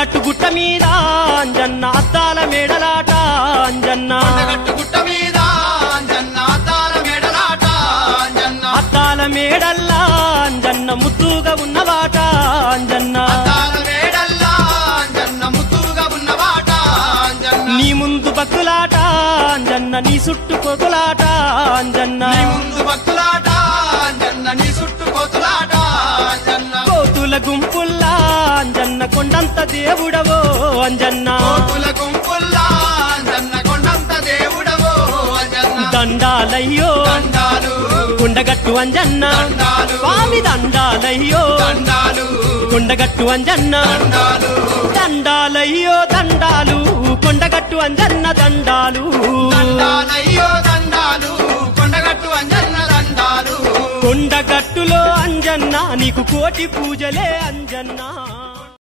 కొండగట్టు గుట్ట మీద అంజన్న అద్దాల మేడలాట అంజన్న కొండగట్టు గుట్ట మీద అంజన్న అద్దాల మేడలాట అంజన్న అద్దాల మేడల్లా అంజన్న ముద్దుగా ఉన్నవాట అంజన్న అద్దాల మేడల్లా అంజన్న ముద్దుగా ఉన్నవాట అంజన్న నీ ముందు భక్తులాట అంజన్న నీ చుట్టూ కోతులాట అంజన్న నీ ముందు భక్తులాట అంజన్న నీ చుట్టూ కోతులాట అంజన్న కోతుల గుంపుల్లా అంజన్న కొండంత దేవుడవో అంజన్న కోతుల గుంపుల్లా అంజన్న కొండంత దేవుడవో అంజన్న దండాలయ్యో దండాలు కొండగట్టు అంజన్న దండాలు స్వామి దండాలయ్యో దండాలు కొండగట్టు అంజన్న దండాలు దండాలయ్యో దండాలు కొండగట్టు అంజన్న దండాలు దండాలయ్యో దండాలు కొండగట్టు అంజన్న దండాలు కొండగట్టులో అంజన్న నీకు కోటి పూజలే అంజన్న